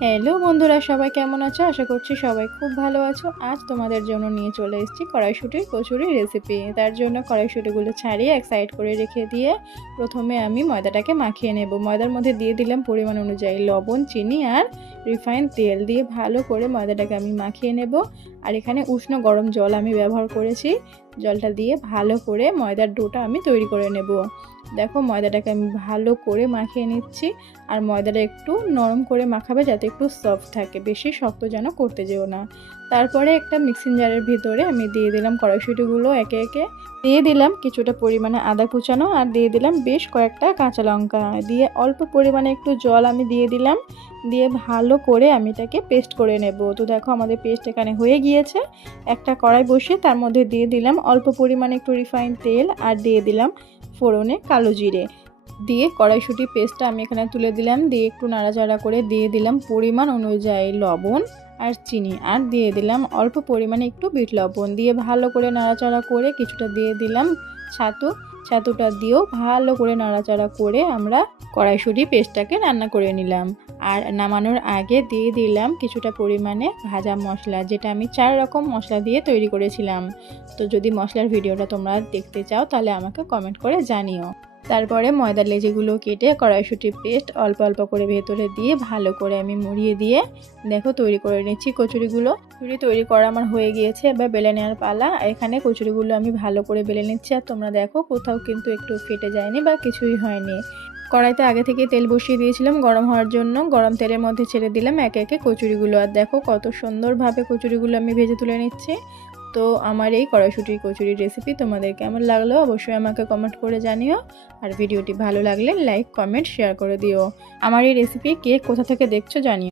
Hello বন্ধুরা, সবাই কেমন আছো? আশা করছি সবাই খুব ভালো আছো। আজ তোমাদের জন্য নিয়ে চলে এসেছি কড়াইশুঁটির কচুরি রেসিপি। তার জন্য কড়াইশুঁটিগুলো ছাড়িয়ে এক সাইড করে রেখে দিয়ে প্রথমে আমি ময়দাটাকে মাখিয়ে নেব। ময়দার মধ্যে দিয়ে দিলাম পরিমাণ অনুযায়ী লবণ, চিনি আর রিফাইন তেল দিয়ে ভালো করে ময়দাটাকে আমি মাখিয়ে নেব। আর এখানে উষ্ণ গরম জল আমি ব্যবহার করেছি। জলটা দিয়ে ভালো করে ময়দার ডোটা আমি তৈরি করে নেব। দেখো ময়দাটাকে আমি ভালো করে মাখিয়ে নিচ্ছি। আর ময়দাটা একটু নরম করে মাখাবে যাতে একটু সফট থাকে, বেশি শক্ত যেন করতে যেও না। তারপরে একটা মিক্সিং জারের ভিতরে আমি দিয়ে দিলাম কড়াইশুঁটিগুলো একে একে, দিয়ে দিলাম কিছুটা পরিমাণে আদা কুচানো আর দিয়ে দিলাম বেশ কয়েকটা কাঁচা লঙ্কা, দিয়ে অল্প পরিমাণে একটু জল আমি দিয়ে দিলাম। দিয়ে ভালো করে আমি এটাকে পেস্ট করে নেব। তো দেখো আমাদের পেস্ট এখানে হয়ে গিয়েছে। একটা কড়াই বসিয়ে তার মধ্যে দিয়ে দিলাম অল্প পরিমাণে একটু রিফাইন তেল আর দিয়ে দিলাম ফোড়নে কালো জিরে। দিয়ে কড়াইশুঁটি পেস্টটা আমি এখানে তুলে দিলাম। দিয়ে একটু নাড়াচাড়া করে দিয়ে দিলাম পরিমাণ অনুযায়ী লবণ আর চিনি, আর দিয়ে দিলাম অল্প পরিমাণে একটু বিট লবণ। দিয়ে ভালো করে নাড়াচাড়া করে কিছুটা দিয়ে দিলাম ছাতুটা দিয়েও ভালো করে নাড়াচাড়া করে আমরা কড়াইশুঁটি পেস্টটাকে রান্না করে নিলাম। আর নামানোর আগে দিয়ে দিলাম কিছুটা পরিমাণে ভাজা মশলা, যেটা আমি 4 রকম মশলা দিয়ে তৈরি করেছিলাম। তো যদি মশলার ভিডিওটা তোমরা দেখতে চাও তাহলে আমাকে কমেন্ট করে জানিও। তারপরে ময়দার লেচিগুলো কেটে কড়াইশুঁটির পেস্ট অল্প অল্প করে ভেতরে দিয়ে ভালো করে আমি মুড়িয়ে দিয়ে দেখো তৈরি করে নিচ্ছি কচুরিগুলো। কচুরি তৈরি করা আমার হয়ে গিয়েছে, এবার বেলে নেওয়ার পালা। এখানে কচুরিগুলো আমি ভালো করে বেলে নিচ্ছি। আর তোমরা দেখো কোথাও কিন্তু একটু ফেটে যায়নি বা কিছুই হয়নি। কড়াইতে আগে থেকে তেল বসিয়ে দিয়েছিলাম গরম হওয়ার জন্য। গরম তেলের মধ্যে ছেড়ে দিলাম একে একে কচুরিগুলো। আর দেখো কত সুন্দরভাবে কচুরিগুলো আমি ভেজে তুলে নিচ্ছি। তো আমার এই কড়াইশুঁটির কচুরির রেসিপি তোমাদের কেমন লাগলো অবশ্যই আমাকে কমেন্ট করে জানিও। আর ভিডিওটি ভালো লাগলে লাইক, কমেন্ট, শেয়ার করে দিও। আমার এই রেসিপি কে কোথা থেকে দেখছো জানিও।